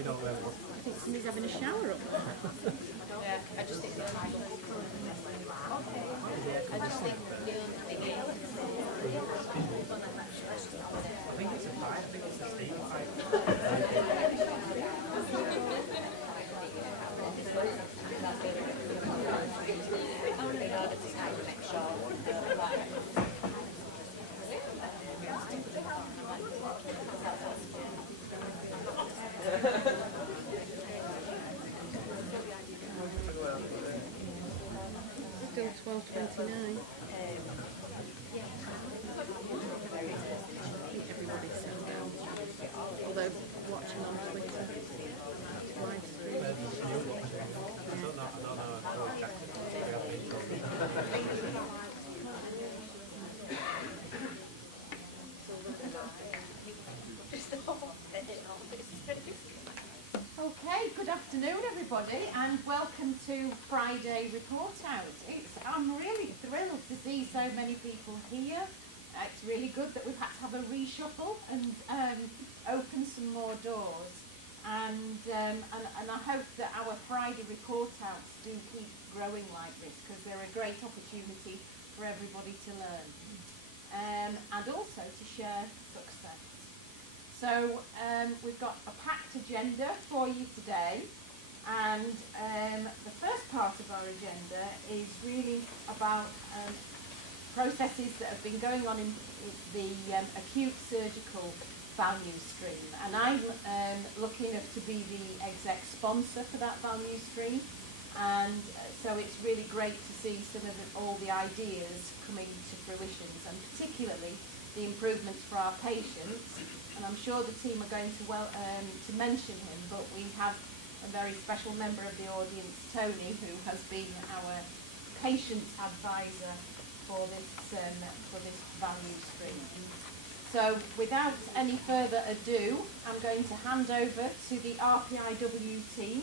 I don't know. I think somebody's having a shower up there. Yeah, I just think I just think I think it's a pipe. I think it's a steam pipe. Still 12:29. Everybody's settled down. Although watching on Twitter, live stream. Okay, good afternoon everybody and welcome to Friday Report Out. I'm really thrilled to see so many people here. It's really good that we've had to have a reshuffle and open some more doors. And I hope that our Friday Report Outs do keep growing like this because they're a great opportunity for everybody to learn and also to share success. So we've got a packed agenda for you today, and the first part of our agenda is really about processes that have been going on in the acute surgical value stream, and I'm looking to be the exec sponsor for that value stream, and so it's really great to see some of all the ideas coming to fruition, and particularly the improvements for our patients. And I'm sure the team are going to mention him, but we have a very special member of the audience, Tony, who has been our patient advisor for this value stream. So without any further ado, I'm going to hand over to the RPIW team.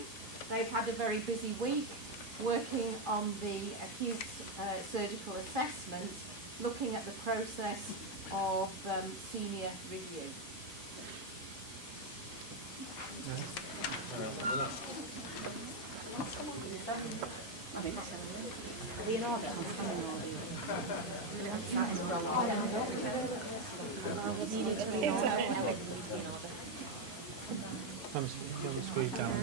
They've had a very busy week working on the acute surgical assessment, looking at the process of senior review. Squeeze down.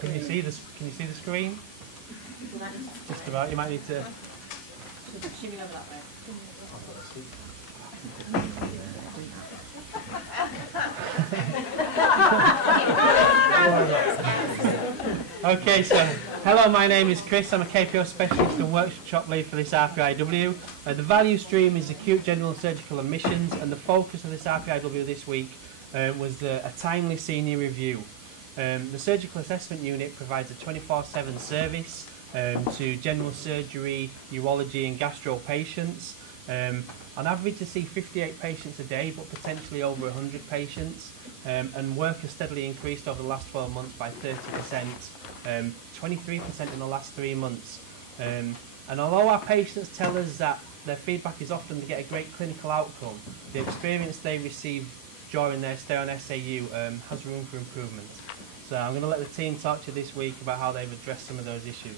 Can you see this? Can you see the screen? Just about. You might need to. Okay, so hello, my name is Chris. I'm a KPO specialist and workshop lead for this RPIW. The value stream is acute general surgical admissions, and the focus of this RPIW this week was a timely senior review. The surgical assessment unit provides a 24/7 service to general surgery, urology and gastro patients. On average they see 58 patients a day, but potentially over 100 patients, and work has steadily increased over the last 12 months by 30%, 23% in the last 3 months. And although our patients tell us that their feedback is often to get a great clinical outcome, the experience they receive during their stay on SAU has room for improvement. So I'm going to let the team talk to you this week about how they've addressed some of those issues.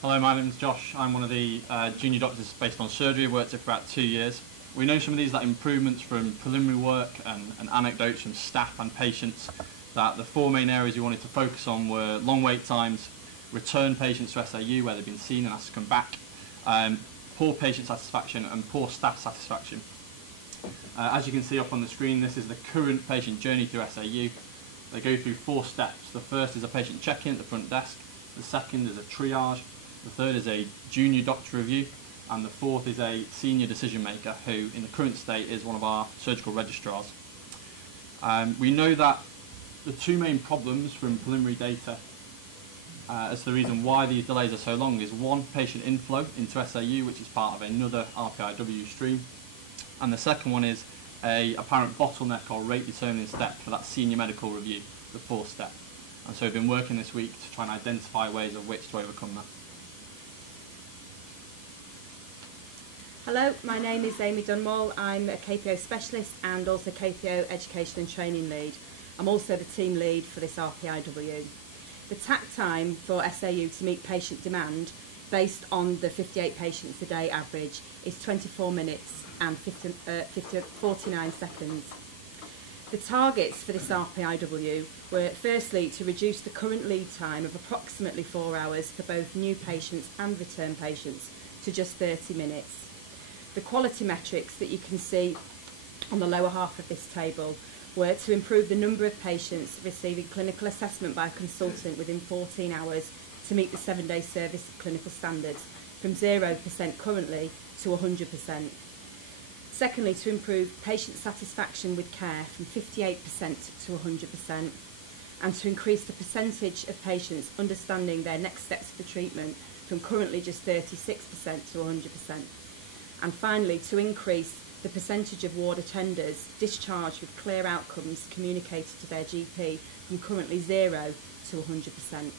Hello, my name is Josh. I'm one of the junior doctors based on surgery. I've worked here for about 2 years. We know some of these improvements from preliminary work and anecdotes from staff and patients, that the 4 main areas we wanted to focus on were long wait times, return patients to SAU where they've been seen and asked to come back, poor patient satisfaction and poor staff satisfaction. As you can see up on the screen, this is the current patient journey through SAU. They go through 4 steps. The first is a patient check-in at the front desk, the second is a triage, the third is a junior doctor review, and the fourth is a senior decision maker who in the current state is one of our surgical registrars. We know that the 2 main problems from preliminary data as to the reason why these delays are so long is 1, patient inflow into SAU, which is part of another RPIW stream, and the second one is a apparent bottleneck or rate determining step for that senior medical review, the 4th step. And so we've been working this week to try and identify ways of which to overcome that. Hello, my name is Amy Dunwall. I'm a KPO specialist and also KPO education and training lead. I'm also the team lead for this RPIW. The TAC time for SAU to meet patient demand based on the 58 patients a day average is 24 minutes and 49 seconds. The targets for this RPIW were firstly to reduce the current lead time of approximately 4 hours for both new patients and return patients to just 30 minutes. The quality metrics that you can see on the lower half of this table were to improve the number of patients receiving clinical assessment by a consultant within 14 hours to meet the 7-day service clinical standards from 0% currently to 100%. Secondly, to improve patient satisfaction with care from 58% to 100%, and to increase the percentage of patients understanding their next steps for treatment from currently just 36% to 100%. And finally, to increase the percentage of ward attenders discharged with clear outcomes communicated to their GP from currently 0 to 100%.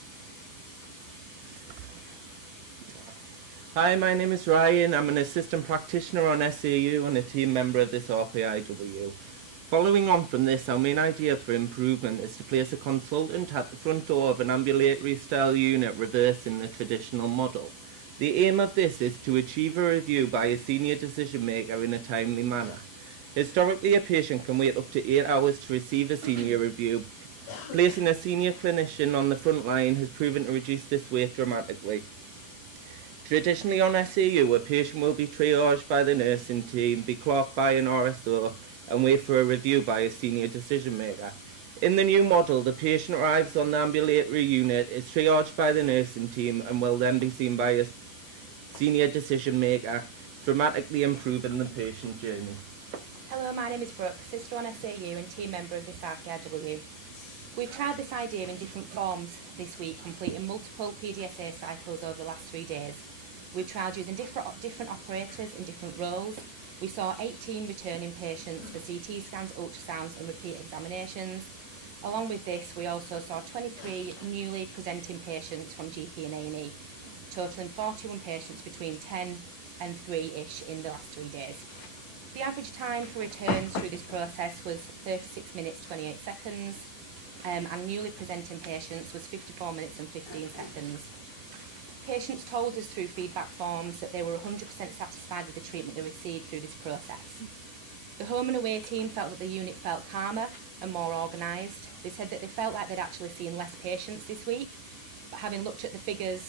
Hi, my name is Ryan. I'm an assistant practitioner on SAU and a team member of this RPIW. Following on from this, our main idea for improvement is to place a consultant at the front door of an ambulatory style unit reversing the traditional model. The aim of this is to achieve a review by a senior decision maker in a timely manner. Historically, a patient can wait up to 8 hours to receive a senior review. Placing a senior clinician on the front line has proven to reduce this wait dramatically. Traditionally on SAU, a patient will be triaged by the nursing team, be clocked by an RSO, and wait for a review by a senior decision maker. In the new model, the patient arrives on the ambulatory unit, is triaged by the nursing team, and will then be seen by a senior decision maker, dramatically improving the patient journey. Hello, my name is Brooke, sister on SAU and team member of this RPIW. We've tried this idea in different forms this week, completing multiple PDSA cycles over the last 3 days. We've trialled using different operators in different roles. We saw 18 returning patients for CT scans, ultrasounds and repeat examinations. Along with this, we also saw 23 newly presenting patients from GP and A&E, totalling 41 patients between 10 and 3-ish in the last 3 days. The average time for returns through this process was 36 minutes 28 seconds, and newly presenting patients was 54 minutes and 15 seconds. Patients told us through feedback forms that they were 100% satisfied with the treatment they received through this process. The home and away team felt that the unit felt calmer and more organised. They said that they felt like they'd actually seen less patients this week, but having looked at the figures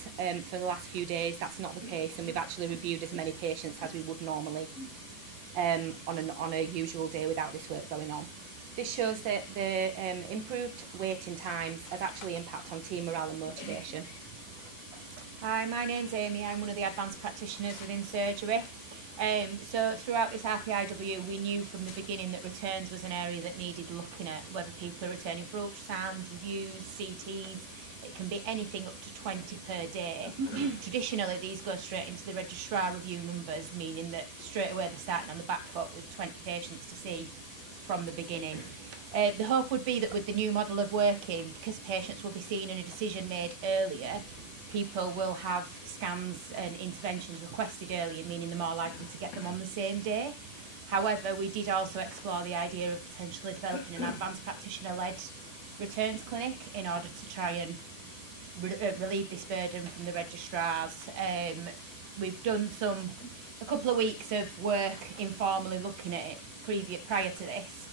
for the last few days, that's not the case, and we've actually reviewed as many patients as we would normally on a usual day without this work going on. This shows that the improved waiting times has actually impact on team morale and motivation. Hi, my name's Amy. I'm one of the advanced practitioners within surgery. So throughout this RPIW, we knew from the beginning that returns was an area that needed looking at, whether people are returning for ultrasounds, reviews, CTs. It can be anything up to 20 per day. Traditionally, these go straight into the registrar review numbers, meaning that straight away they're starting on the back foot with 20 patients to see from the beginning. The hope would be that with the new model of working, because patients will be seen and a decision made earlier, people will have scans and interventions requested earlier, meaning they're more likely to get them on the same day. However, we did also explore the idea of potentially developing an advanced practitioner-led returns clinic in order to try and relieve this burden from the registrars. We've done a couple of weeks of work informally looking at it prior to this,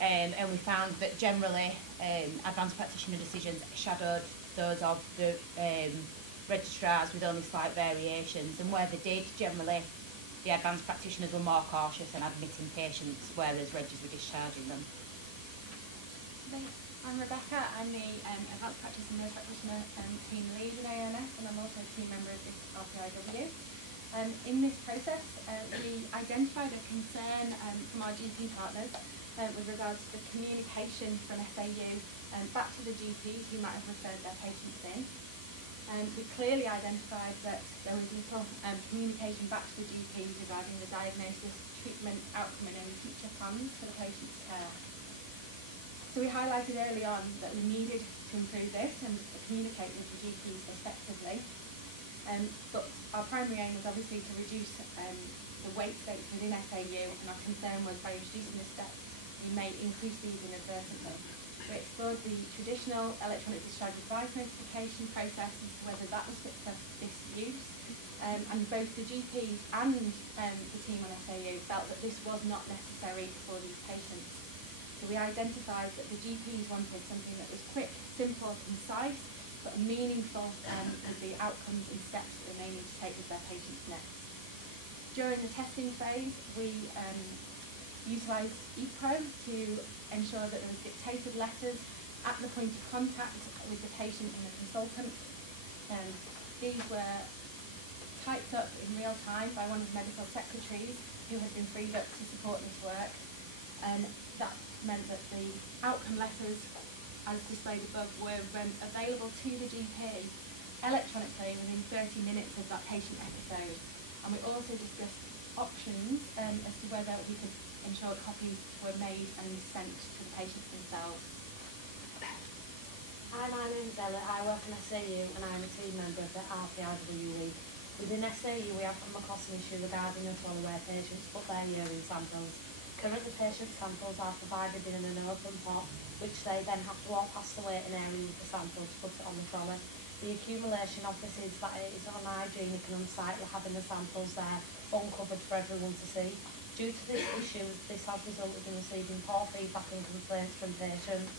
and we found that generally advanced practitioner decisions shadowed those of the registrars with only slight variations, and where they did, generally the advanced practitioners were more cautious in admitting patients, whereas regis were discharging them. I'm Rebecca. I'm the advanced practitioner team lead in AMS, and I'm also a team member of this RPIW. In this process, we identified a concern from our GP partners with regards to the communication from SAU back to the GPs who might have referred their patients in. We clearly identified that there was little communication back to the GPs regarding the diagnosis, treatment, outcome and any future plans for the patient's care. So we highlighted early on that we needed to improve this and communicate with the GPs effectively. But our primary aim was obviously to reduce the wait states within SAU, and our concern was by introducing this step, we may increase these inadvertently. We explored the traditional electronic discharge advice notification process as to whether that was fit for this use, and both the GPs and the team on SAU felt that this was not necessary for these patients. So we identified that the GPs wanted something that was quick, simple, concise, but meaningful with the outcomes and steps that they may need to take with their patients next. During the testing phase, we utilised ePro to ensure that there was dictated letters at the point of contact with the patient and the consultant. These were typed up in real time by one of the medical secretaries who had been freed up to support this work, and that meant that the outcome letters, as displayed above, were available to the GP electronically within 30 minutes of that patient episode. And we also discussed options as to whether we could ensure copies were made and sent to the patients themselves. Hi, my name's Ella. I work in SAU and I'm a team member of the RPIW League. Within SAU we have come across an issue regarding a flow where patients put their urine samples. Currently patient samples are provided in an open pot, which they then have to walk past the waiting area with the sample to put it on the trolley. The accumulation of this is that it is unhygienic and unsightly having the samples there uncovered for everyone to see. Due to this issue, this has resulted in receiving poor feedback and complaints from patients.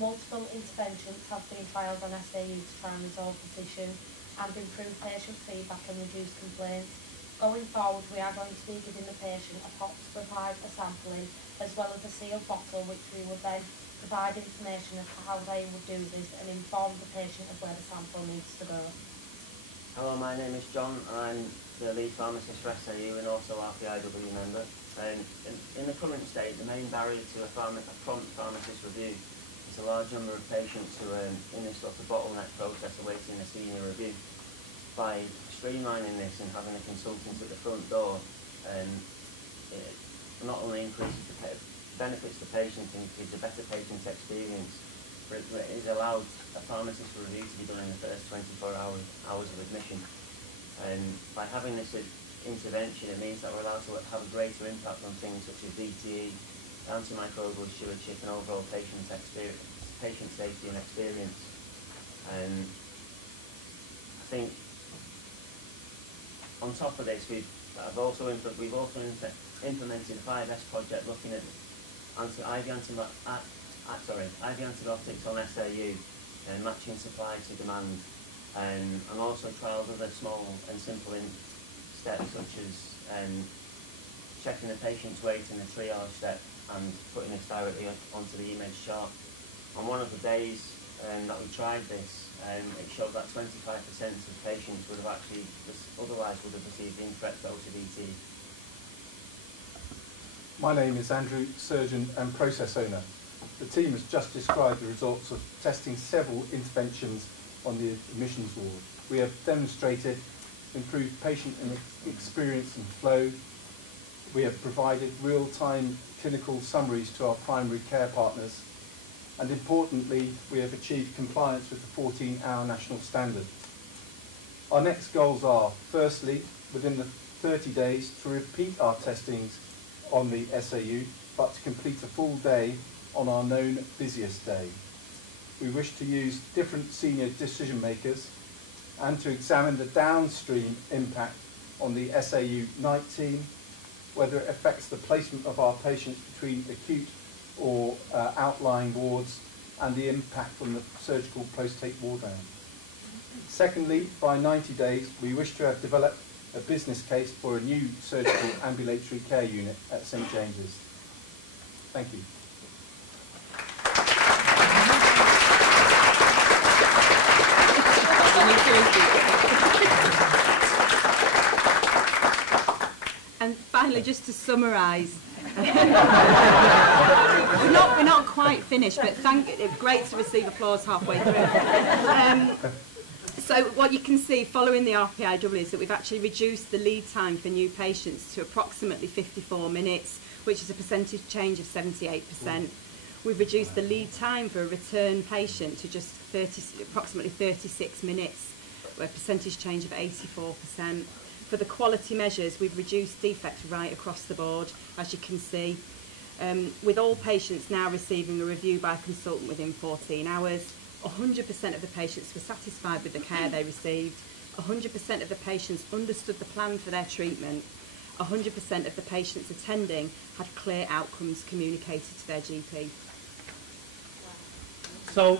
Multiple interventions have been trialled on SAU to try and resolve this issue and improve patient feedback and reduce complaints. Going forward, we are going to be giving the patient a pot to provide the sample in, as well as a sealed bottle, which we would then provide information as to how they would do this and inform the patient of where the sample needs to go. Hello, my name is John. I'm the lead pharmacist for SAU and also RPIW member. In the current state, the main barrier to a prompt pharmacist review is a large number of patients who are in this sort of bottleneck process awaiting a senior review. By streamlining this and having a consultant at the front door, it not only increases the benefits the patient and gives a better patient experience, but it is allowed a pharmacist review to be done in the first 24 hours of admission. And by having this intervention, it means that we're allowed to have a greater impact on things such as VTE, antimicrobial stewardship and overall patient safety and experience. And I think on top of this, we've also implemented a 5S project looking at IV antibiotics on SAU, matching supply to demand, and also trialled other small and simple steps such as checking the patient's weight in the triage step and putting this directly onto the image chart. On one of the days that we tried this, it showed that 25% of patients would have otherwise would have received incorrect dose of ET. My name is Andrew, surgeon and process owner. The team has just described the results of testing several interventions on the admissions ward. We have demonstrated improved patient experience and flow. We have provided real-time clinical summaries to our primary care partners. And importantly, we have achieved compliance with the 14-hour national standard. Our next goals are, firstly, within the 30 days to repeat our testings on the SAU, but to complete a full day on our known busiest day. We wish to use different senior decision makers and to examine the downstream impact on the SAU night team, whether it affects the placement of our patients between acute or outlying wards and the impact on the surgical post-take ward round. Secondly, by 90 days, we wish to have developed a business case for a new surgical ambulatory care unit at St James's. Thank you. And finally, just to summarise, we're not quite finished, but great to receive applause halfway through. So what you can see following the RPIW is that we've actually reduced the lead time for new patients to approximately 54 minutes, which is a percentage change of 78%. We've reduced the lead time for a return patient to just approximately 36 minutes. a percentage change of 84%. For the quality measures, we've reduced defects right across the board, as you can see, with all patients now receiving a review by a consultant within 14 hours. 100% of the patients were satisfied with the care they received. 100% of the patients understood the plan for their treatment. 100% of the patients attending had clear outcomes communicated to their GP. So,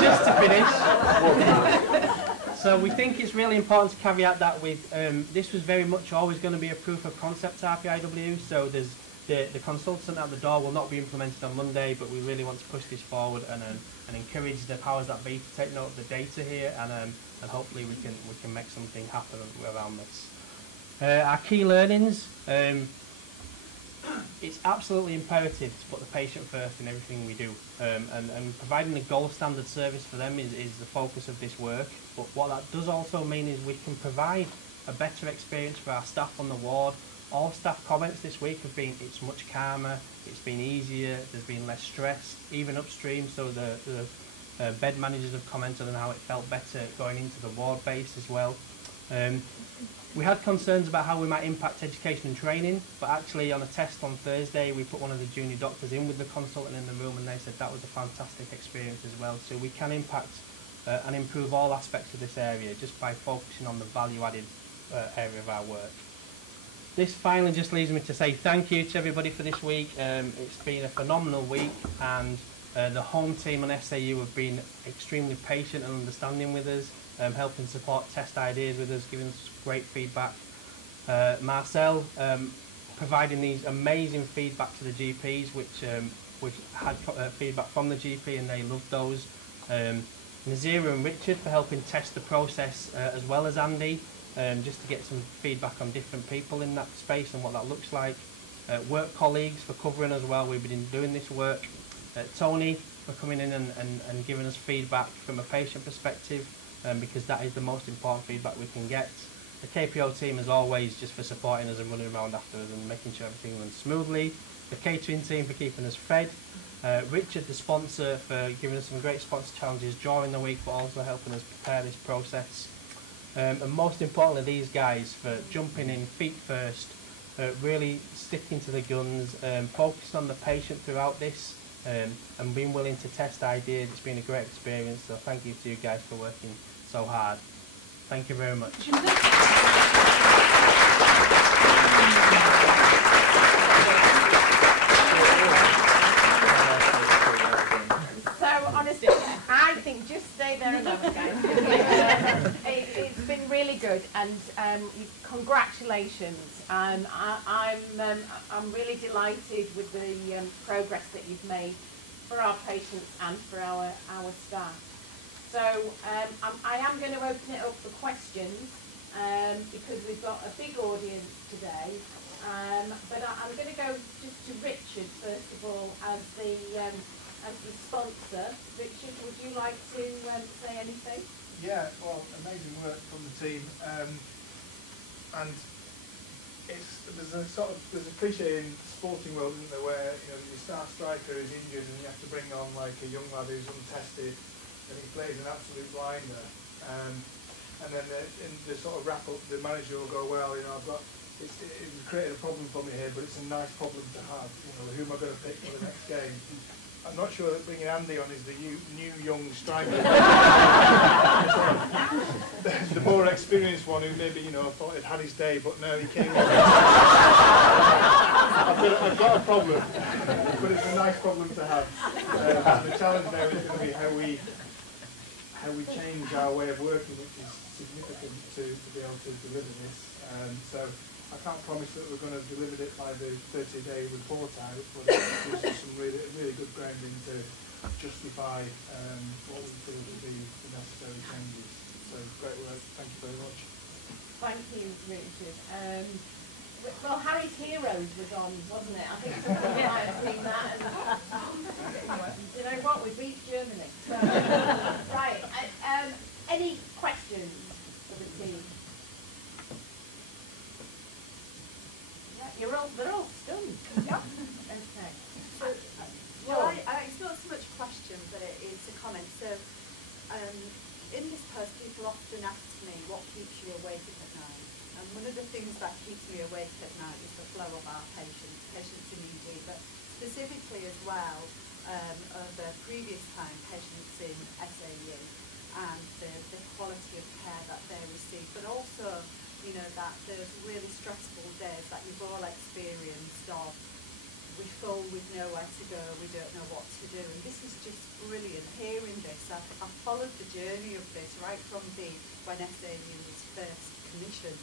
just to finish, so we think it's really important to caveat that with this was very much always going to be a proof of concept RPIW, so there's the consultant at the door will not be implemented on Monday, but we really want to push this forward and encourage the powers that be to take note of the data here, and hopefully we can make something happen around this. Our key learnings. It's absolutely imperative to put the patient first in everything we do, and providing a gold standard service for them is the focus of this work. But what that does also mean is we can provide a better experience for our staff on the ward. All staff comments this week have been it's much calmer, it's been easier, there's been less stress, even upstream, so the bed managers have commented on how it felt better going into the ward base as well. We had concerns about how we might impact education and training, but actually on a test on Thursday we put one of the junior doctors in with the consultant in the room, and they said that was a fantastic experience as well. So we can impact and improve all aspects of this area just by focusing on the value added area of our work. This finally just leaves me to say thank you to everybody for this week. It's been a phenomenal week, and the home team and SAU have been extremely patient and understanding with us, helping support test ideas with us, giving us great feedback. Marcel providing these amazing feedback to the GPs, which had feedback from the GP and they loved those. Nazira and Richard for helping test the process as well as Andy, just to get some feedback on different people in that space and what that looks like. Work colleagues for covering as well, we've been doing this work. Tony for coming in and giving us feedback from a patient perspective, because that is the most important feedback we can get. The KPO team as always just for supporting us and running around after us and making sure everything runs smoothly. The catering team for keeping us fed. Richard the sponsor for giving us some great sponsor challenges during the week but also helping us prepare this process. And most importantly these guys for jumping in feet first, really sticking to the guns, focused on the patient throughout this, and being willing to test ideas. It's been a great experience, so thank you to you guys for working so hard. Thank you very much. Honestly, I think just stay there a moment, guys. It's been really good, and congratulations. I'm really delighted with the progress that you've made for our patients and for our staff. So I am going to open it up for questions because we've got a big audience today. But I'm going to go just to Richard first of all as the sponsor. Richard, would you like to say anything? Yeah, well, amazing work from the team, and there's a cliche in the sporting world, isn't there, where your star striker is injured and you have to bring on like a young lad who's untested and he plays an absolute blinder, and then in the sort of wrap up, the manager will go, well, it's created a problem for me here, but it's a nice problem to have. Who am I going to pick for the next game? I'm not sure that bringing Andy on is the new young striker. The more experienced one who maybe, thought he'd had his day, but no, he came on. I've got a problem, but it's a nice problem to have. The challenge now is going to be how we change our way of working, which is significant to be able to deliver this. So I can't promise that we're going to deliver it by the 30-day report out, but it gives us some really good grounding to justify what we feel to be the necessary changes. So great work. Thank you very much. Thank you, Richard. Well, Harry's Heroes was on, wasn't it? I think somebody might have seen that. And, you know what? We beat Germany. So, right. Any questions for the team? They're all stunned. Yeah. Okay. Well, it's not so much a question, but it is a comment. So, in this post, people often ask me, what keeps you awake at night? And one of the things that keeps me awake at night is the flow of our patients in ED, but specifically as well, over previous time, patients in SAU and the quality of care that they receive, but also, you know, that those really stressful days that you've all experienced of we're full, we've nowhere to go, we don't know what to do. And this is just brilliant, hearing this. I've followed the journey of this right from when SAU was first commissioned.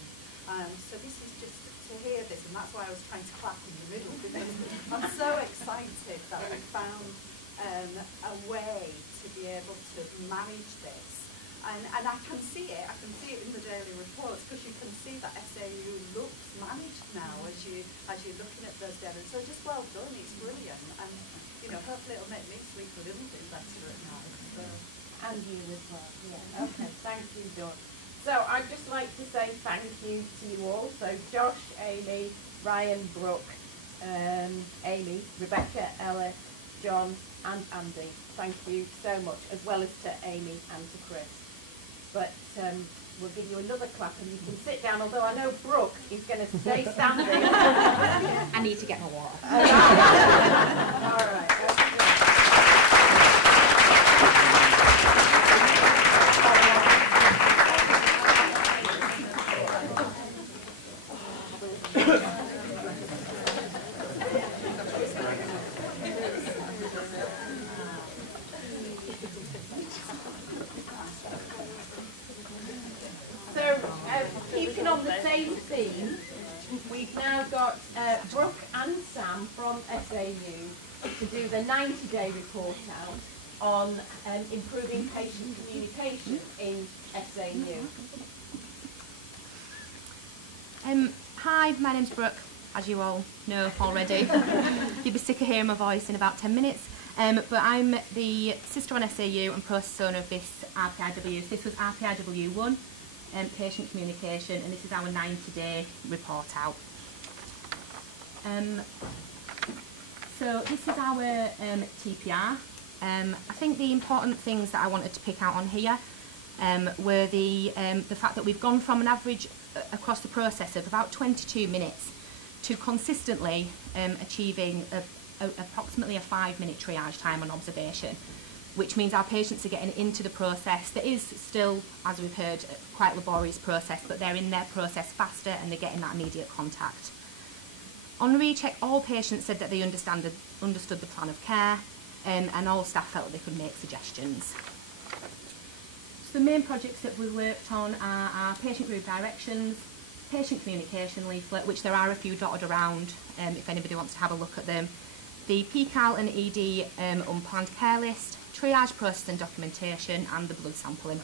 So this is just to hear this, and that's why I was trying to clap in the middle, because I'm so excited that we found a way to be able to manage this. And I can see it in the daily reports, because you can see that SAU looks managed now as you're looking at those data. So just well done, it's brilliant. And you know, hopefully it'll make me sleep a little bit better at night. So. And you as well, yeah. Okay, thank you, Dawn. So I'd just like to say thank you to you all. So Josh, Amy, Ryan, Brooke, Amy, Rebecca, Ella, John and Andy. Thank you so much, as well as to Amy and to Chris. But we'll give you another clap and you can sit down, although I know Brooke is going to stay standing. I need to get my water. All right. Keeping on the same theme, we've now got Brooke and Sam from SAU to do the 90-day report out on improving patient communication in SAU. Hi, my name's Brooke, as you all know already. You'll be sick of hearing my voice in about 10 minutes. But I'm the sister on SAU and process owner of this RPIW. So this was RPIW 1. Patient communication, and this is our 90-day report out. So this is our TPR. I think the important things that I wanted to pick out on here were the fact that we've gone from an average across the process of about 22 minutes to consistently achieving approximately a 5-minute triage time on observation, which means our patients are getting into the process. That is still, as we've heard, quite a laborious process, but they're in their process faster and they're getting that immediate contact. On recheck, all patients said that they understood the plan of care, and all staff felt that they could make suggestions. So the main projects that we worked on are our patient group directions, patient communication leaflet, which there are a few dotted around if anybody wants to have a look at them, the PCAL and ED unplanned care list, triage process and documentation, and the blood sampling.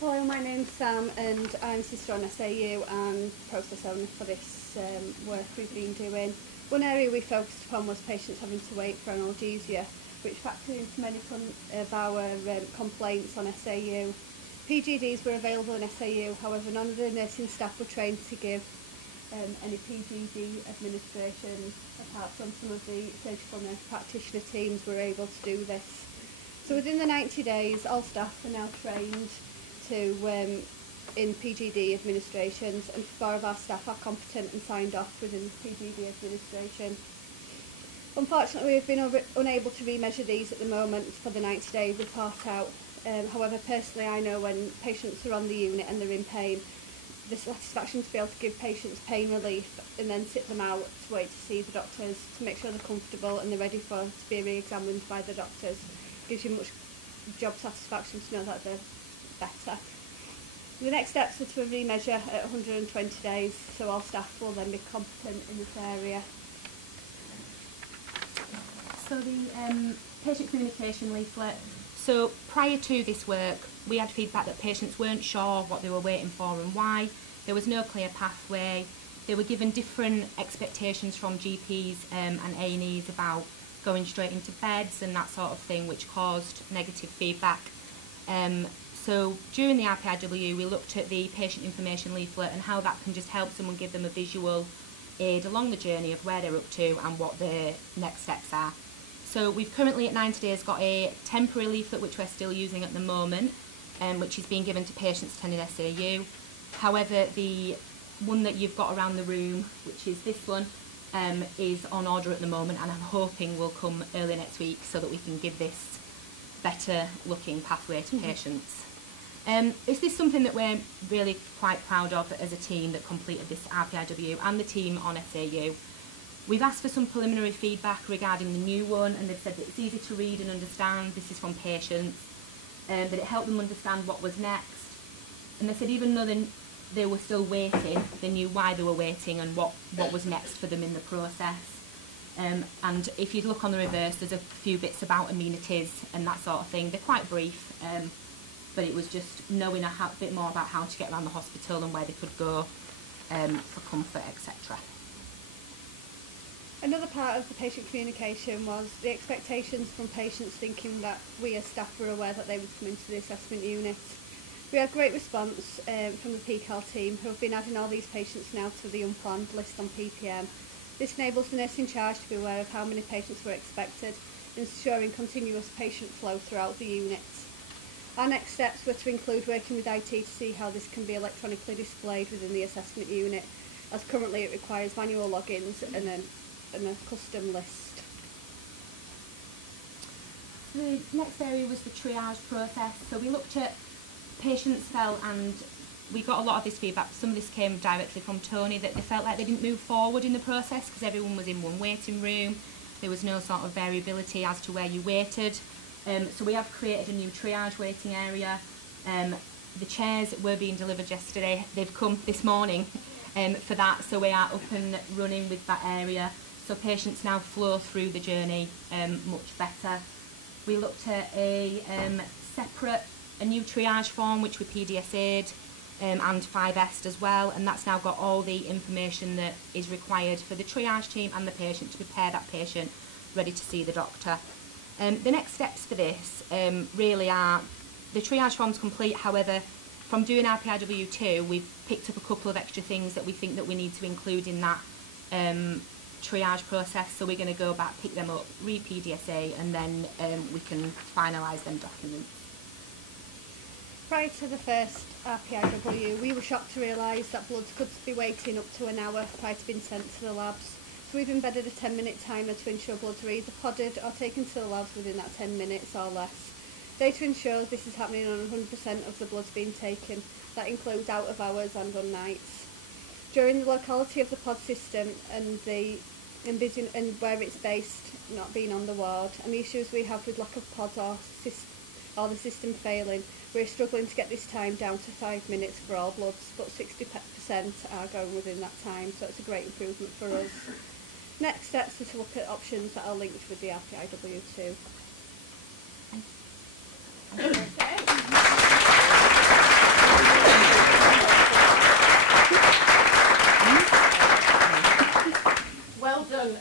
Hello, my name's Sam and I'm sister on SAU and process owner for this work we've been doing. One area we focused upon was patients having to wait for analgesia, which factored into many of our complaints on SAU. PGDs were available in SAU, however none of the nursing staff were trained to give any PGD administration, apart from some of the surgical nurse practitioner teams were able to do this. So within the 90 days, all staff are now trained in PGD administrations, and 4 of our staff are competent and signed off within PGD administration. Unfortunately, we've been unable to remeasure these at the moment for the 90-day report out. However, personally, I know when patients are on the unit and they're in pain, the satisfaction to be able to give patients pain relief and then sit them out to wait to see the doctors to make sure they're comfortable and they're ready to be re-examined by the doctors gives you much job satisfaction to know that they're better. The next steps are to remeasure at 120 days, so all staff will then be competent in this area. So the patient communication leaflet. So prior to this work, we had feedback that patients weren't sure what they were waiting for and why. There was no clear pathway. They were given different expectations from GPs and A&Es about going straight into beds and that sort of thing, which caused negative feedback. So during the RPIW, we looked at the patient information leaflet and how that can just help someone, give them a visual aid along the journey of where they're up to and what their next steps are. So we've currently at 90 days got a temporary leaflet which we're still using at the moment, which is being given to patients attending SAU. However, the one that you've got around the room, which is this one, is on order at the moment, and I'm hoping will come early next week so that we can give this better looking pathway to patients. Is this something that we're really quite proud of as a team that completed this RPIW, and the team on SAU? We've asked for some preliminary feedback regarding the new one, and they've said that it's easy to read and understand. This is from patients, that it helped them understand what was next. And they said even though they were still waiting, they knew why they were waiting and what was next for them in the process. And if you look on the reverse, there's a few bits about amenities and that sort of thing. They're quite brief, but it was just knowing a bit more about how to get around the hospital and where they could go for comfort, etc. Another part of the patient communication was the expectations from patients thinking that we as staff were aware that they would come into the assessment unit. We had great response from the PCAL team, who have been adding all these patients now to the unplanned list on PPM. This enables the nurse in charge to be aware of how many patients were expected, ensuring continuous patient flow throughout the unit. Our next steps were to include working with IT to see how this can be electronically displayed within the assessment unit, as currently it requires manual logins and a custom list. The next area was the triage process. So we looked at patients felt, and we got a lot of this feedback. Some of this came directly from Tony, that they felt like they didn't move forward in the process because everyone was in one waiting room. There was no sort of variability as to where you waited. So we have created a new triage waiting area. The chairs were being delivered yesterday. They've come this morning for that, so we are up and running with that area. So patients now flow through the journey much better. We looked at a new triage form which we PDSA'd and 5S'd as well, and that's now got all the information that is required for the triage team and the patient to prepare that patient ready to see the doctor. The next steps for this really are the triage form's complete. However, from doing RPIW2, we've picked up a couple of extra things that we think that we need to include in that triage process, so we're going to go back, pick them up, re-PDSA, and then we can finalise them documents. Prior to the first RPIW, we were shocked to realise that bloods could be waiting up to an hour prior to being sent to the labs. So we've embedded a 10-minute timer to ensure bloods are either podded or taken to the labs within that 10 minutes or less. Data ensures this is happening on 100% of the bloods being taken. That includes out of hours and on nights. During the locality of the pod system and where it's based, not being on the ward, and the issues we have with lack of pods or the system failing, we're struggling to get this time down to 5 minutes for all bloods, but 60% are going within that time, so it's a great improvement for us. Next steps are to look at options that are linked with the RPIW2. Well done,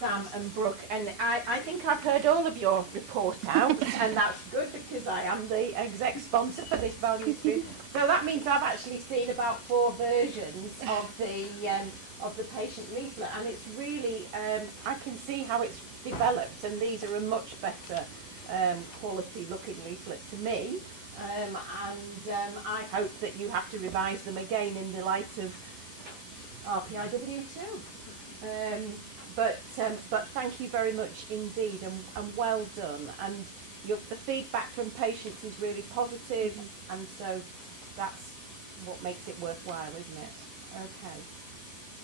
Sam and Brooke, and I think I've heard all of your report out, and that's good because I am the exec sponsor for this value stream. So that means I've actually seen about 4 versions of the patient leaflet, and it's really I can see how it's developed, and these are a much better quality looking leaflet to me, and I hope that you have to revise them again in the light of RPIW2. But thank you very much indeed, and well done. And the feedback from patients is really positive, and so that's what makes it worthwhile, isn't it? Okay.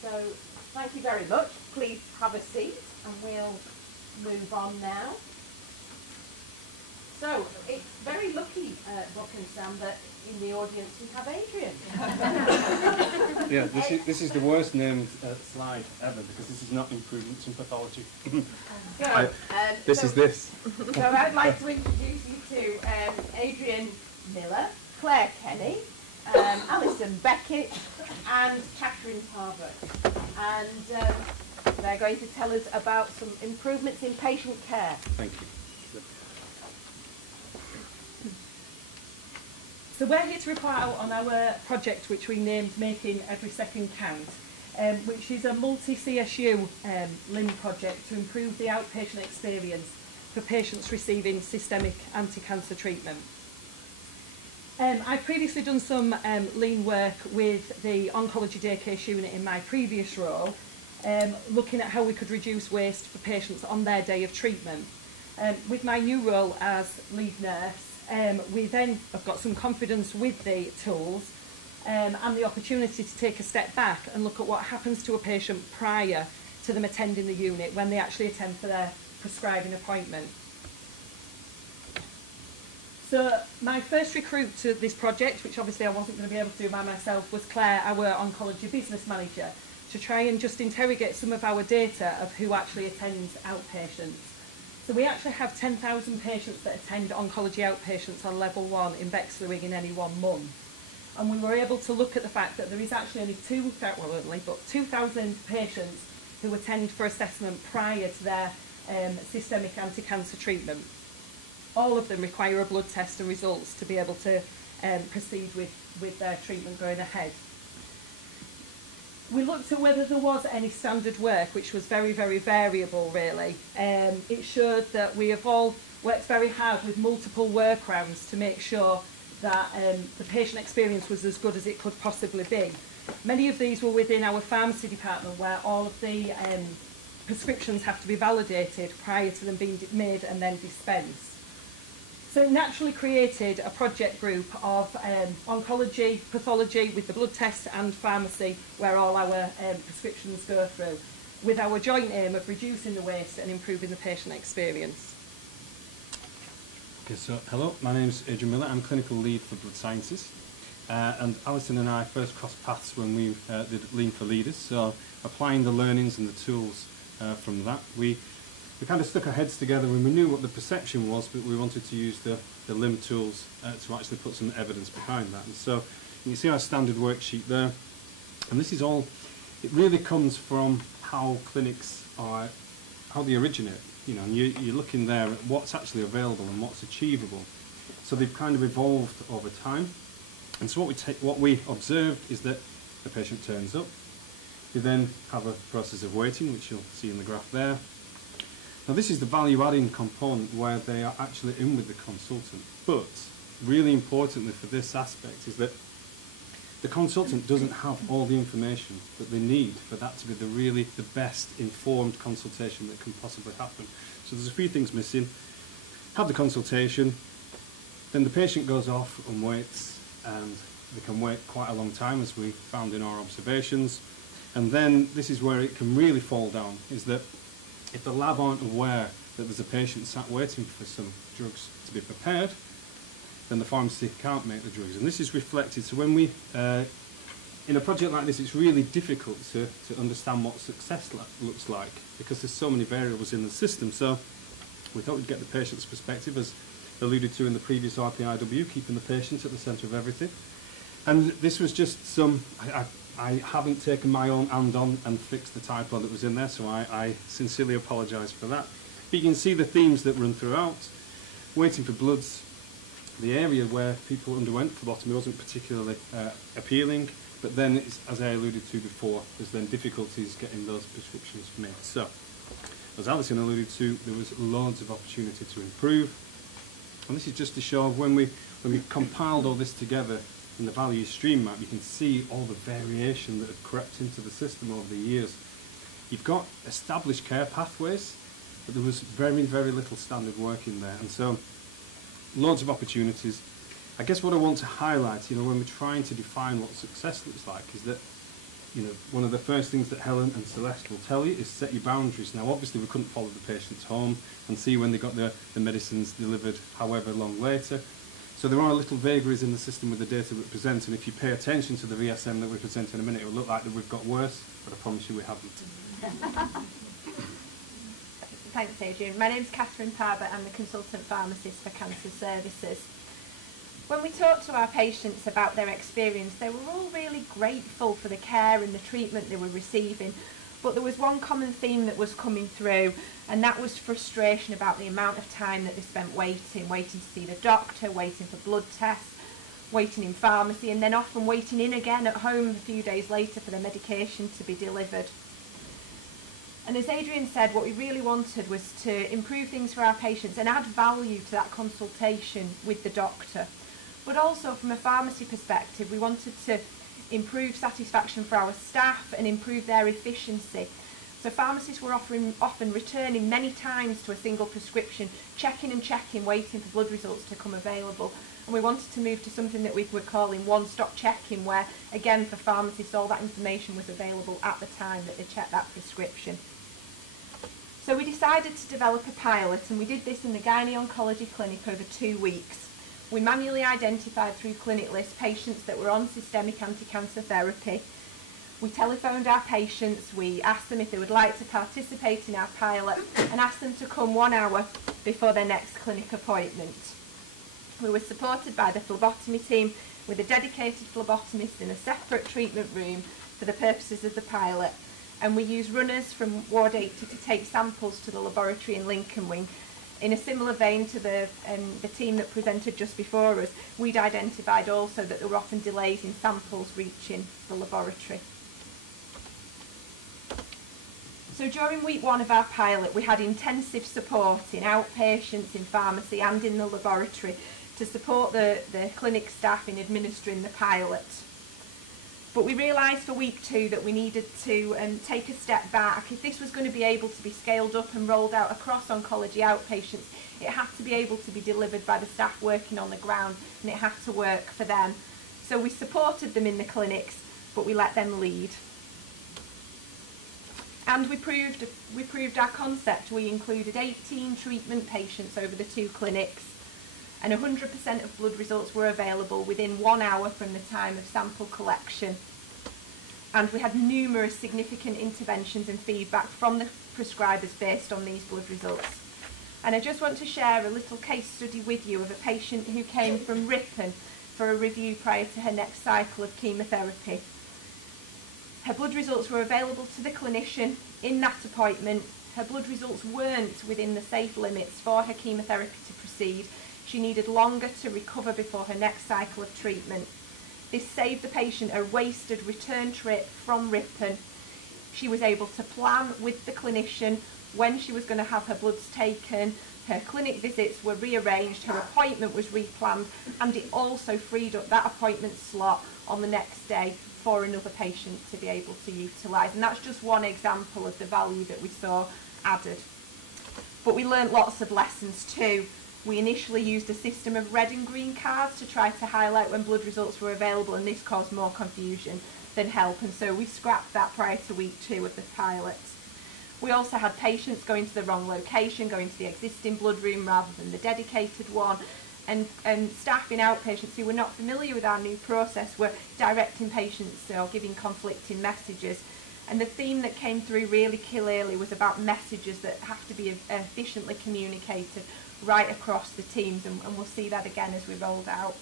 So thank you very much. Please have a seat, and we'll move on now. So it's very lucky, Brooke and Sam, that in the audience we have Adrian. Yeah, this is the worst named slide ever, because this is not improvements in pathology. This is this. So I'd like to introduce you to Adrian Miller, Claire Kenny, Alison Beckett, and Catherine Harbutt. And they're going to tell us about some improvements in patient care. Thank you. So we're here to report out on our project which we named Making Every Second Count, which is a multi-CSU LIM project to improve the outpatient experience for patients receiving systemic anti-cancer treatment. I've previously done some lean work with the Oncology Day Case Unit in my previous role, looking at how we could reduce waste for patients on their day of treatment. With my new role as lead nurse, we then have got some confidence with the tools and the opportunity to take a step back and look at what happens to a patient prior to them attending the unit when they actually attend for their prescribing appointment. So my first recruit to this project, which obviously I wasn't going to be able to do by myself, was Claire, our oncology business manager, to try and just interrogate some of our data of who actually attends outpatients. So we actually have 10,000 patients that attend oncology outpatients on level 1 in Bexleyrig in any 1 month. And we were able to look at the fact that there is actually only 2,000 patients who attend for assessment prior to their systemic anti-cancer treatment. All of them require a blood test and results to be able to proceed with their treatment going ahead. We looked at whether there was any standard work, which was very, very variable, really. It showed that we have all worked very hard with multiple workarounds to make sure that the patient experience was as good as it could possibly be. Many of these were within our pharmacy department, where all of the prescriptions have to be validated prior to them being made and then dispensed. So it naturally created a project group of oncology, pathology with the blood test and pharmacy, where all our prescriptions go through, with our joint aim of reducing the waste and improving the patient experience. Okay, so hello, my name is Adrian Miller. I'm clinical lead for blood sciences. And Alison and I first crossed paths when we did Lean for Leaders, so applying the learnings and the tools from that. We kind of stuck our heads together and we knew what the perception was, but we wanted to use the LIM tools to actually put some evidence behind that. And so you can see our standard worksheet there, and this is all, it really comes from how clinics are, how they originate, you know, and you're looking there at what's actually available and what's achievable. So they've kind of evolved over time. And so what we observed is that the patient turns up. You then have a process of waiting, which you'll see in the graph there. Now this is the value-adding component where they are actually in with the consultant. But really importantly for this aspect is that the consultant doesn't have all the information that they need for that to be the best informed consultation that can possibly happen. So there's a few things missing. Have the consultation, then the patient goes off and waits, and they can wait quite a long time, as we found in our observations. And then this is where it can really fall down, is that if the lab aren't aware that there's a patient sat waiting for some drugs to be prepared, then the pharmacy can't make the drugs. And this is reflected. So when we, in a project like this, it's really difficult to understand what success looks like, because there's so many variables in the system. So we thought we'd get the patient's perspective, as alluded to in the previous RPIW, keeping the patient at the centre of everything. And this was just some, I haven't taken my own hand on and fixed the typo that was in there, so I sincerely apologise for that. But you can see the themes that run throughout. Waiting for bloods, the area where people underwent phlebotomy wasn't particularly appealing, but then, as I alluded to before, there's then difficulties getting those prescriptions made. So, as Alison alluded to, there was loads of opportunity to improve. And this is just to show when we compiled all this together in the value stream map, you can see all the variation that had crept into the system over the years. You've got established care pathways, but there was very, very little standard work in there. And so, loads of opportunities. I guess what I want to highlight, you know, when we're trying to define what success looks like, is that, you know, one of the first things that Helen and Celeste will tell you is set your boundaries. Now, obviously, we couldn't follow the patients home and see when they got the medicines delivered however long later. So there are little vagaries in the system with the data we present, and if you pay attention to the VSM that we present in a minute, it will look like that we've got worse, but I promise you we haven't. Thanks, Adrian. My name's Catherine Parber. I'm the consultant pharmacist for Cancer Services. When we talked to our patients about their experience, they were all really grateful for the care and the treatment they were receiving, but there was one common theme that was coming through, and that was frustration about the amount of time that they spent waiting to see the doctor, waiting for blood tests, waiting in pharmacy, and then often waiting in again at home a few days later for the medication to be delivered. And as Adrian said, what we really wanted was to improve things for our patients and add value to that consultation with the doctor. But also from a pharmacy perspective, we wanted to improve satisfaction for our staff and improve their efficiency. So pharmacists were often returning many times to a single prescription, checking and checking, waiting for blood results to come available. And we wanted to move to something that we were calling one-stop checking, where, again, for pharmacists, all that information was available at the time that they checked that prescription. So we decided to develop a pilot, and we did this in the Gynae Oncology Clinic over 2 weeks. We manually identified through clinic lists patients that were on systemic anti-cancer therapy. We telephoned our patients, we asked them if they would like to participate in our pilot and asked them to come 1 hour before their next clinic appointment. We were supported by the phlebotomy team with a dedicated phlebotomist in a separate treatment room for the purposes of the pilot, and we used runners from Ward 80 to take samples to the laboratory in Lincoln Wing. In a similar vein to the team that presented just before us, we'd identified also that there were often delays in samples reaching the laboratory. So during week 1 of our pilot, we had intensive support in outpatients, in pharmacy and in the laboratory to support the clinic staff in administering the pilot. But we realised for week 2 that we needed to take a step back. If this was going to be able to be scaled up and rolled out across oncology outpatients, it had to be able to be delivered by the staff working on the ground, and it had to work for them. So we supported them in the clinics, but we let them lead. And we proved our concept. We included 18 treatment patients over the 2 clinics, and 100% of blood results were available within 1 hour from the time of sample collection. And we had numerous significant interventions and feedback from the prescribers based on these blood results. And I just want to share a little case study with you of a patient who came from Ripon for a review prior to her next cycle of chemotherapy. Her blood results were available to the clinician in that appointment. Her blood results weren't within the safe limits for her chemotherapy to proceed. She needed longer to recover before her next cycle of treatment. This saved the patient a wasted return trip from Ripon. She was able to plan with the clinician when she was going to have her bloods taken. Her clinic visits were rearranged, her appointment was replanned, and it also freed up that appointment slot on the next day for another patient to be able to utilise. And that's just one example of the value that we saw added. But we learnt lots of lessons too. We initially used a system of red and green cards to try to highlight when blood results were available, and this caused more confusion than help, and so we scrapped that prior to week 2 of the pilot. We also had patients going to the wrong location, going to the existing blood room rather than the dedicated one, and staff in outpatients who were not familiar with our new process were directing patients or giving conflicting messages. And the theme that came through really clearly was about messages that have to be efficiently communicated right across the teams, and we'll see that again as we rolled out.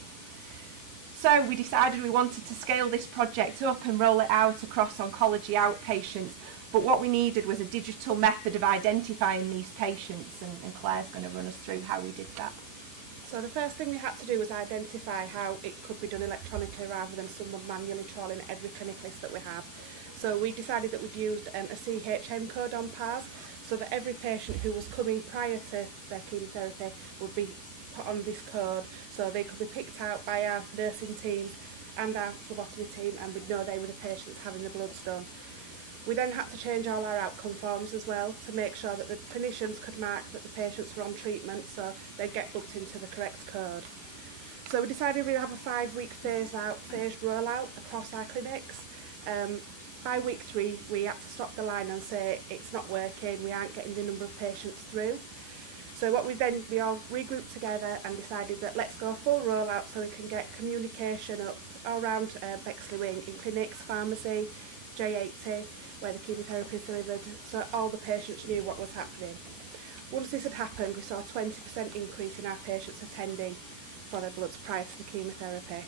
So we decided we wanted to scale this project up and roll it out across oncology outpatients, but what we needed was a digital method of identifying these patients, and Claire's going to run us through how we did that. So the first thing we had to do was identify how it could be done electronically rather than someone manually trawling every clinic list that we have. So we decided that we'd use a CHM code on PARS, so that every patient who was coming prior to their chemotherapy would be put on this code, so they could be picked out by our nursing team and our phlebotomy team, and we'd know they were the patients having the bloods done. We then had to change all our outcome forms as well to make sure that the clinicians could mark that the patients were on treatment, so they'd get booked into the correct code. So we decided we'd have a 5-week phased rollout across our clinics. By week 3, we had to stop the line and say it's not working, we aren't getting the number of patients through. So what we all regrouped together and decided that let's go full rollout so we can get communication up all around Bexley Wing in clinics, pharmacy, J80, where the chemotherapy is delivered, so all the patients knew what was happening. Once this had happened, we saw a 20% increase in our patients attending for their bloods prior to the chemotherapy.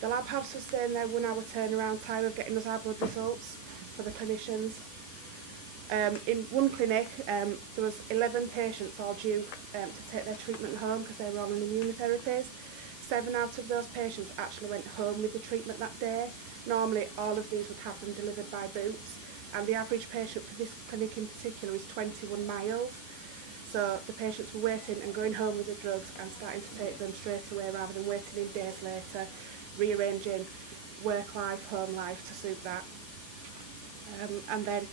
The lab have sustained their 1 hour turnaround time of getting us our blood results for the clinicians. In one clinic, there was 11 patients all due to take their treatment home because they were on immunotherapies. 7 out of those patients actually went home with the treatment that day. Normally all of these would have them delivered by boots, and the average patient for this clinic in particular is 21 miles. So the patients were waiting and going home with the drugs and starting to take them straight away rather than waiting in days later, rearranging work life, home life to suit that. And then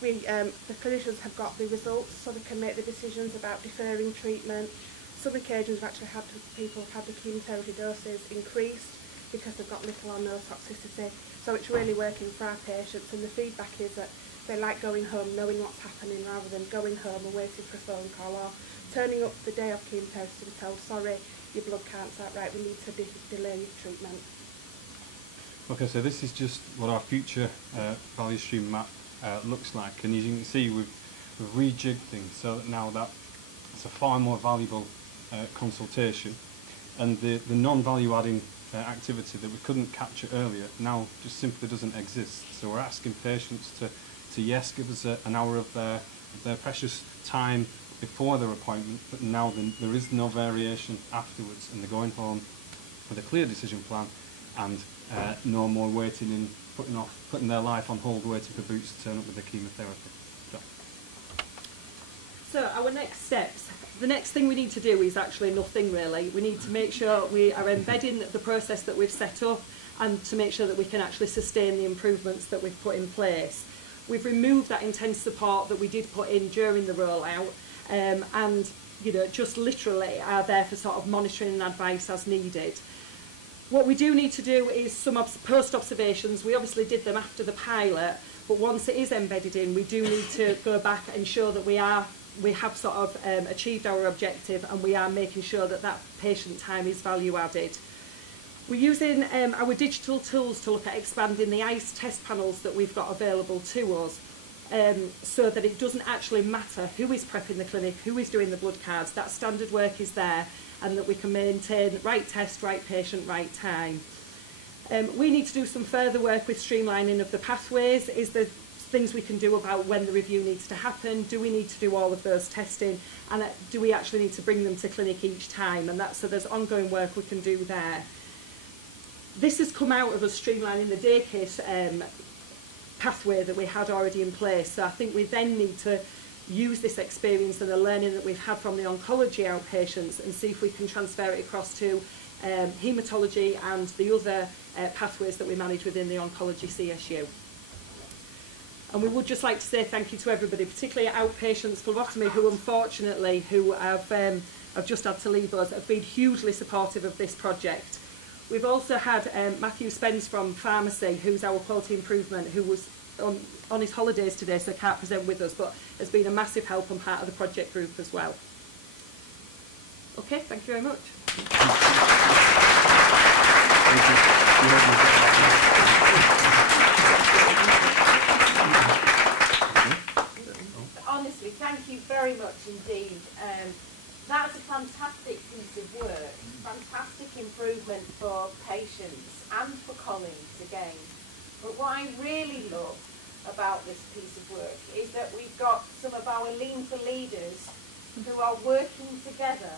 the clinicians have got the results, so they can make the decisions about deferring treatment. Some occasions we've actually had people have had the chemotherapy doses increased because they've got little or no toxicity. So it's really working for our patients, and the feedback is that they like going home knowing what's happening rather than going home and waiting for a phone call or turning up the day of chemotherapy to be told, sorry, your blood count's out right, we need to delay your treatment. Okay, so this is just what our future value stream map looks like, and as you can see we've rejigged things so that now that it's a far more valuable consultation, and the non-value adding activity that we couldn't capture earlier now just simply doesn't exist. So we're asking patients to yes, give us an hour of their precious time before their appointment, but now there is no variation afterwards, and they're going home with a clear decision plan and no more waiting and putting their life on hold waiting for Boots to turn up with the chemotherapy. So our next steps, the next thing we need to do is actually nothing really. We need to make sure we are embedding the process that we've set up and to make sure that we can actually sustain the improvements that we've put in place. We've removed that intense support that we did put in during the rollout, and just literally are there for sort of monitoring and advice as needed. What we do need to do is some post-observations. We obviously did them after the pilot, but once it is embedded in, we do need to go back and ensure that we have sort of achieved our objective, and we are making sure that that patient time is value added. We're using our digital tools to look at expanding the ICE test panels that we've got available to us, so that it doesn't actually matter who is prepping the clinic, who is doing the blood cards, that standard work is there, and that we can maintain right test, right patient, right time. We need to do some further work with streamlining of the pathways. Is there things we can do about when the review needs to happen? Do we need to do all of those testing? And do we actually need to bring them to clinic each time? And so there's ongoing work we can do there. This has come out of us streamlining the day case pathway that we had already in place. So I think we then need to use this experience and the learning that we've had from the oncology outpatients and see if we can transfer it across to haematology and the other pathways that we manage within the oncology CSU. And we would just like to say thank you to everybody, particularly outpatients phlebotomy, who unfortunately have just had to leave us, have been hugely supportive of this project. We've also had Matthew Spence from pharmacy, who's our quality improvement, who was on his holidays today, so can't present with us, but has been a massive help and part of the project group as well. Okay, thank you very much. Honestly, thank you very much indeed. That's a fantastic piece of work, fantastic improvement for patients and for colleagues again. But what I really love about this piece of work is that we've got some of our Lean for leaders who are working together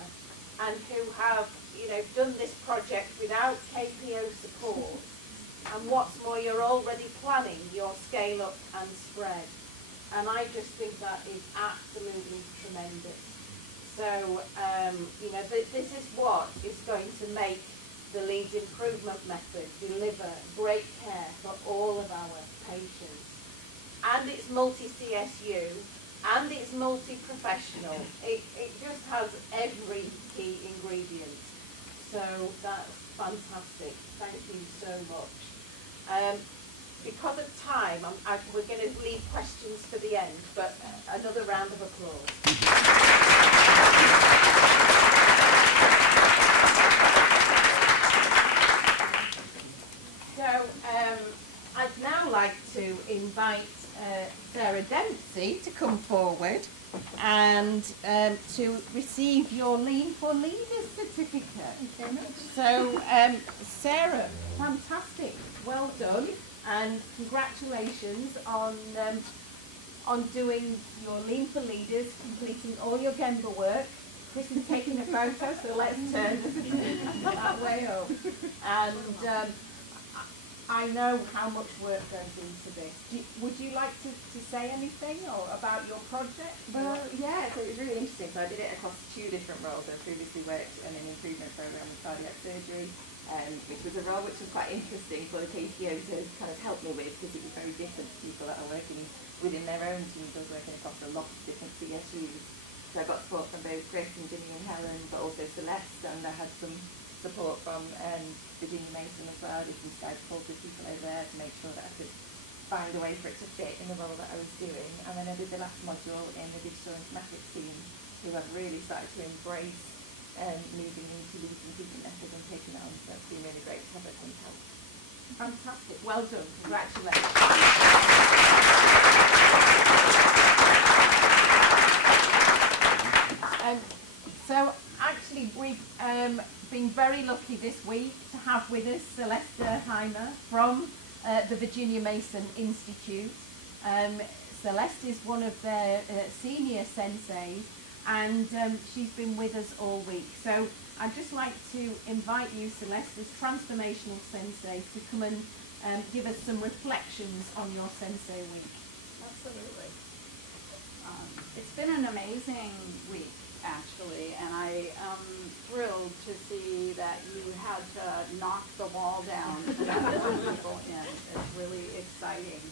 and who have, done this project without KPO support. And what's more, you're already planning your scale up and spread. And I just think that is absolutely tremendous. So, this is what is going to make the Leeds improvement method deliver great care for all of our patients. And it's multi-CSU, and it's multi-professional. It just has every key ingredient. So that's fantastic. Thank you so much. Because of time, we're going to leave questions for the end, but another round of applause. So I'd now like to invite Sarah Dempsey to come forward and to receive your Lean for Leaders certificate. Thank you very much. So Sarah, fantastic, well done. And congratulations on doing your Lean for Leaders, completing all your Gemba work. Chris is taking a photo, so let's turn that way up. And I know how much work goes into this. Would you like to say anything or about your project? Well, yeah, so it was really interesting. So I did it across 2 different roles. I previously worked in an improvement program with cardiac surgery, which was a role which was quite interesting for the KPO to kind of help me with, because it was very different to people that are working within their own teams. I was working across a lot of different CSUs. So I got support from both Chris and Ginny and Helen, but also Celeste, and I had some support from Virginia Mason as well. I did some Skype calls with people over there to make sure that I could find a way for it to fit in the role that I was doing. And then I did the last module in the digital informatics team, who have really started to embrace moving into Leeds improvement method and taking it on. So it's been really great to have everyone's help. Fantastic. Well done. Congratulations. So actually we've been very lucky this week to have with us Celeste Heimer from the Virginia Mason Institute. Celeste is one of their senior senseis, and she's been with us all week. So I'd just like to invite you, Celeste, as transformational sensei, to come and give us some reflections on your sensei week. Absolutely. It's been an amazing week, actually, and I am thrilled to see that you had to knock the wall down to get more people in. It's really exciting.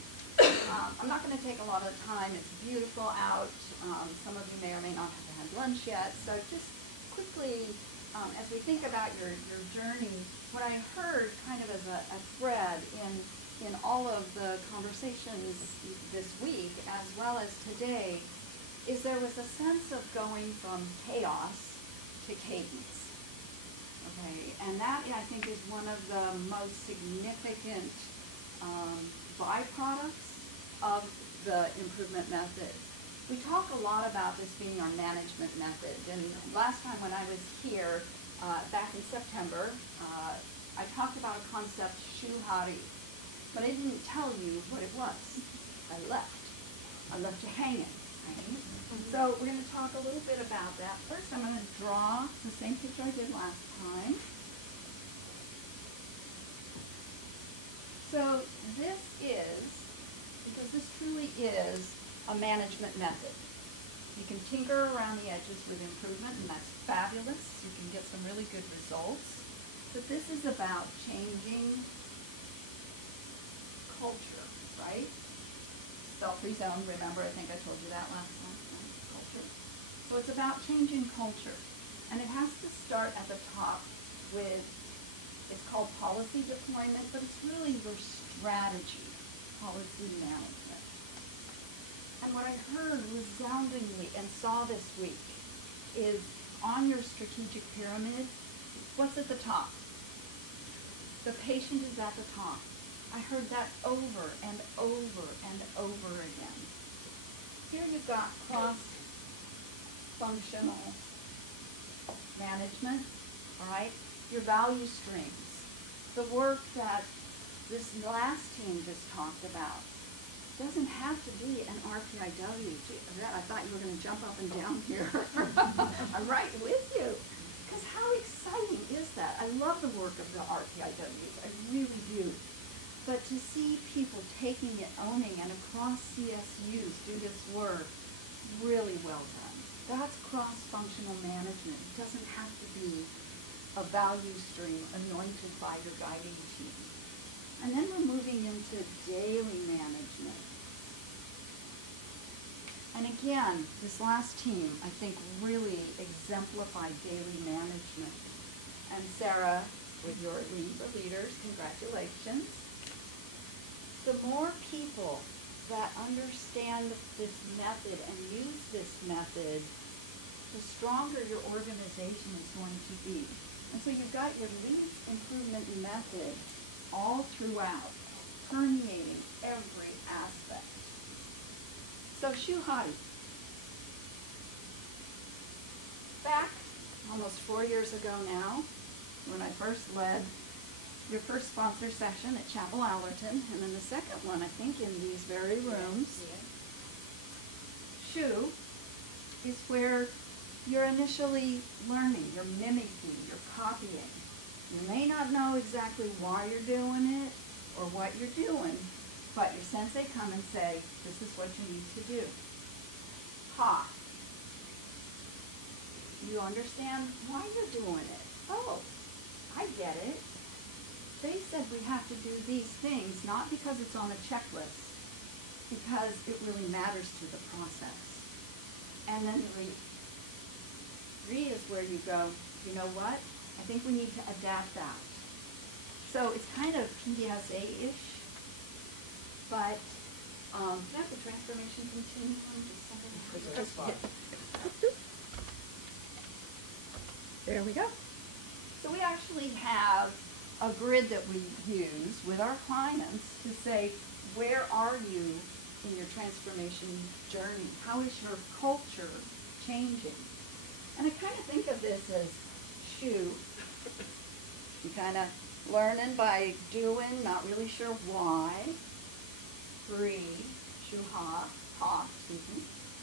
I'm not going to take a lot of time. It's beautiful out. Some of you may or may not have had lunch yet. So just quickly, as we think about your journey, what I heard kind of as a thread in all of the conversations this week, as well as today, is there was a sense of going from chaos to cadence. Okay, and that I think is one of the most significant byproducts of the improvement method. We talk a lot about this being our management method, and last time when I was here, back in September, I talked about a concept, shuhari, but I didn't tell you what it was. I left you hanging. Right? So we're going to talk a little bit about that. First, I'm going to draw the same picture I did last time. So this is, because this truly is a management method. You can tinker around the edges with improvement, and that's fabulous. You can get some really good results. But this is about changing culture, right? Self-free zone, remember, I think I told you that last time, right? Culture. So it's about changing culture. And it has to start at the top with, it's called policy deployment, but it's really your strategy, policy management. And what I heard resoundingly and saw this week is on your strategic pyramid, what's at the top? The patient is at the top. I heard that over and over and over again. Here you've got cross-functional management, all right? Your value streams. The work that this last team just talked about doesn't have to be an RPIW. I thought you were going to jump up and down here. I'm right with you. Because how exciting is that? I love the work of the RPIWs. I really do. But to see people taking it, owning, and across CSUs do this work, really well done. That's cross-functional management. It doesn't have to be a value stream anointed by your guiding team. And then we're moving into daily management. And again, this last team, I think, really exemplified daily management. And Sarah, with your lead the leaders, congratulations. The more people that understand this method and use this method, the stronger your organization is going to be. And so you've got your Leeds improvement method all throughout, permeating every aspect. So Shuhati, back almost 4 years ago now, when I first led your first sponsor session at Chapel Allerton, and then the second one, I think, in these very rooms. Shu is where you're initially learning, you're mimicking, you're copying. You may not know exactly why you're doing it or what you're doing, but your sensei come and say, this is what you need to do. Ha. You understand why you're doing it. Oh, I get it. They said we have to do these things, not because it's on a checklist, because it really matters to the process. And then read. Read is where you go, you know what? I think we need to adapt that. So it's kind of PDSA-ish, but can I have the transformation continuum? Just something. There we go. So we actually have a grid that we use with our clients to say, where are you in your transformation journey? How is your culture changing? And I kind of think of this as shoe. You kind of learning by doing, not really sure why. Breathe, shoe ha, excuse me,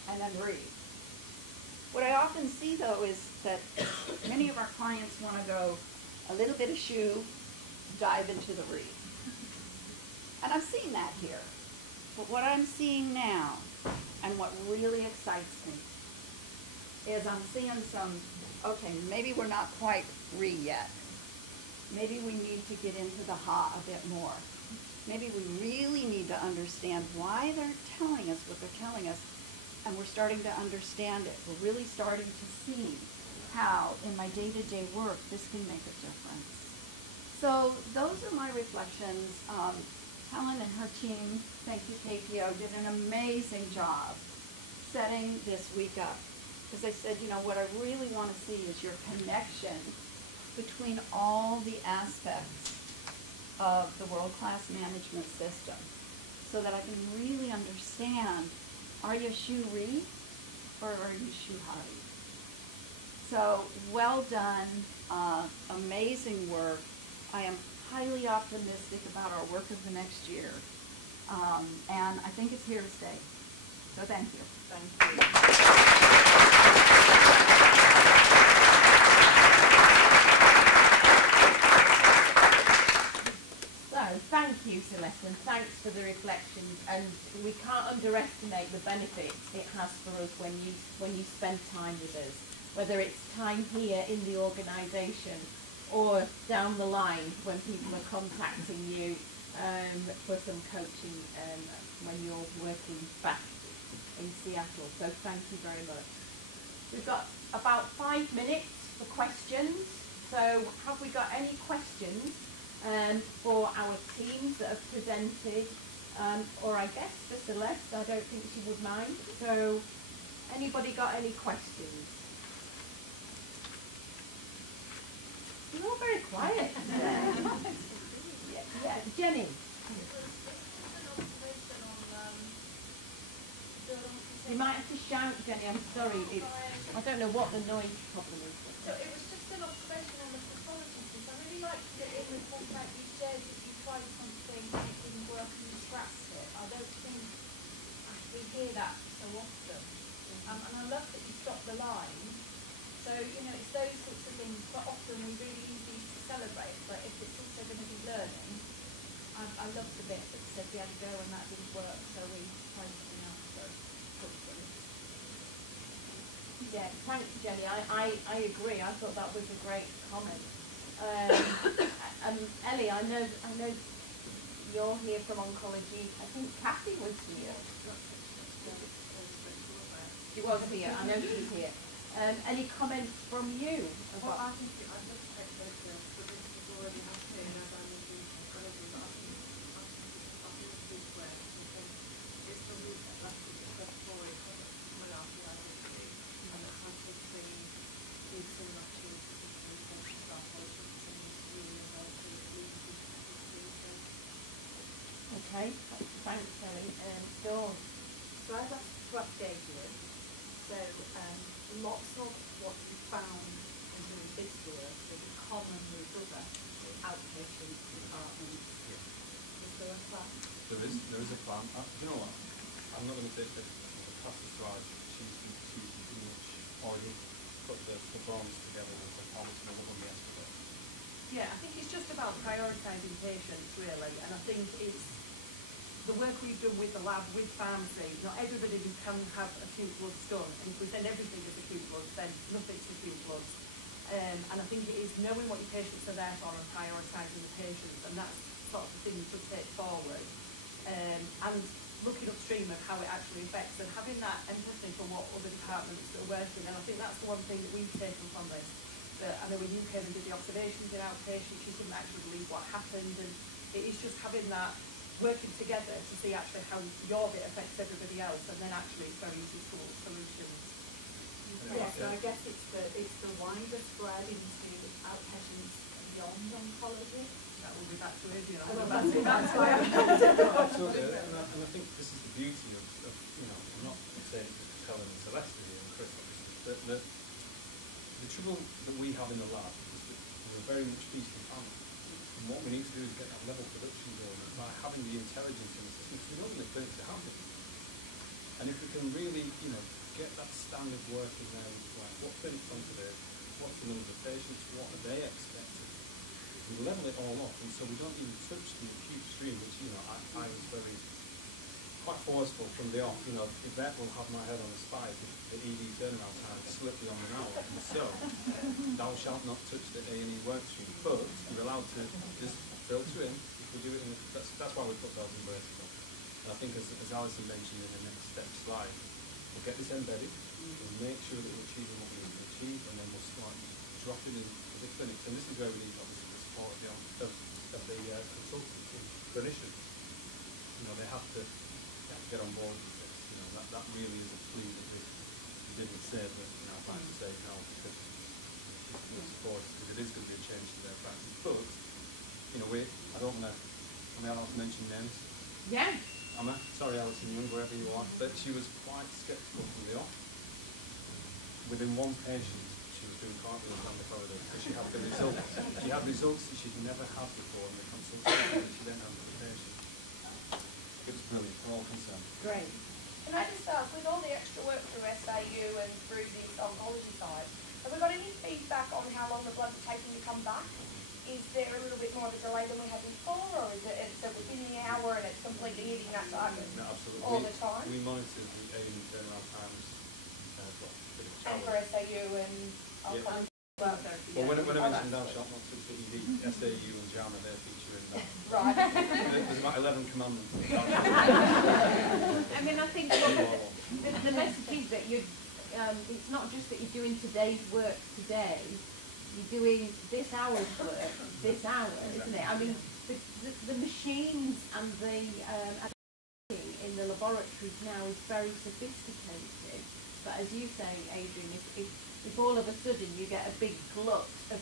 and then breathe. What I often see though is that many of our clients want to go a little bit of shoe, dive into the read. And I've seen that here. But what I'm seeing now, and what really excites me, is I'm seeing some, okay, maybe we're not quite re yet. Maybe we need to get into the ha a bit more. Maybe we really need to understand why they're telling us what they're telling us, and we're starting to understand it. We're really starting to see how, in my day-to-day work, this can make a difference. So those are my reflections. Helen and her team, thank you KPO, did an amazing job setting this week up. Because I said, you know, what I really want to see is your connection between all the aspects of the world-class management system so that I can really understand, are you shoe-re or are you shoe-hurry? So well done, amazing work. I am highly optimistic about our work of the next year, and I think it's here to stay. So thank you. Thank you. So, thank you, Celeste, and thanks for the reflections. And we can't underestimate the benefits it has for us when you spend time with us, whether it's time here in the organisation or down the line when people are contacting you for some coaching when you're working back in Seattle. So thank you very much. We've got about 5 minutes for questions. So have we got any questions for our teams that have presented? Or I guess for Celeste, I don't think she would mind. So anybody got any questions? You're all very quiet. Yeah, Jenny. You might have to shout, Jenny. I'm sorry. I don't know what the noise problem is. So it was just an observation on the pathology piece. I really liked it in the point that you shared that you tried something and it didn't work and you scrapped it. I don't think we hear that so often. And I love that you stopped the line. So, you know, it's those sorts of things, but often we really use these to celebrate. But if it's also going to be learning, I love the bit that said we had to go and that didn't work, so we tried something else. So, yeah, thanks, Jenny. I agree. I thought that was a great comment. Ellie, I know you're here from oncology. I think Kathy was here. She was here. I know she's here. Any comments from you? Well, I think I'd love to take those notes, but this is already happening as I'm looking at incredible, but I think it's big work. I think it's the root that last week the first story for my RPI and the samples being these similar opportunities between patients and our patients and really about to lead to Okay, thanks, Ellie. Dawn. So I'd like to update you. So lots of what we found in doing this work is common with other outpatient departments. Is there a plan? There is a plan. You know what? I'm not going to take this. Pastor Siraj, she's pretty much already put the forms together with the forms and all of them yesterday. Yeah, I think it's just about prioritising patients, really, and I think it's the work we've done with the lab, with pharmacy. Not everybody can have acute bloods done, and if we send everything as acute bloods, then nothing's acute bloods. And I think it is knowing what your patients are there for and prioritising the patients, and that's sort of the thing to take forward. And looking upstream of how it actually affects, and having that empathy for what other departments are working. And I think that's the one thing that we've taken from this. That I know when you came and did the observations in outpatients, you couldn't actually believe what happened, and it is just having that working together to see actually how your bit affects everybody else, and then actually it's very easy to come up with solutions. Yes, so I guess it's the wider spread into outpatients beyond oncology. That will be back to Adrian. Absolutely, and I think this is the beauty of I'm not saying it's Helen and Celeste here and Chris, but the trouble that we have in the lab is that we're very much feast and famine. And what we need to do is get that level production going, and by having the intelligence in the system, because we know that the clinics are happening. And if we can really, get that standard working there, like what clinics on today, what's the number of patients, what are they expecting? We level it all off, and so we don't even touch the acute stream, which I was quite forceful from the off. The vet will have my head on a spike if the ED turnaround time slipped beyond an hour, and so thou shalt not touch the A&E work stream, but you're allowed to just filter in. If we do it, that's why we put bells and braces on. And I think as Alison mentioned in the next step slide, we'll get this embedded, we'll make sure that we're achieving what we need to achieve, and then we'll start dropping into the clinics. And this is where we need obviously the support of the consultants and clinicians. They have to get on board with this. That really is a plea that we didn't say, but I'd like to say now because we support it, because it is going to be a change to their practice. But I don't want to. Am I allowed to mention names? Yeah. Sorry, Alison Young, wherever you are, but she was quite sceptical from the off. Within one patient, she was doing cartwheels down the corridor because she had the results. She had results that she'd never had before in the consultation, and she then had the patient. It was brilliant for all concerned. Great. Can I just ask, with all the extra work through SAU and through the oncology side, have we got any feedback on how long the bloods are taking to come back? Is there a little bit more of a delay than we had before, or is it so within the hour and it's completely hitting that target all the time? We monitor the A&E turnaround times and for SAU and oncology. Well, when I mentioned thou shalt not touch the ED, SAU and JAMA, they're featuring that. Right. There's about 11 commandments. I mean, I think the message is that it's not just that you're doing today's work today, you're doing this hour's work this hour, isn't it? I mean, the machines and the in the laboratories now is very sophisticated. But as you say, Adrian, if all of a sudden you get a big glut of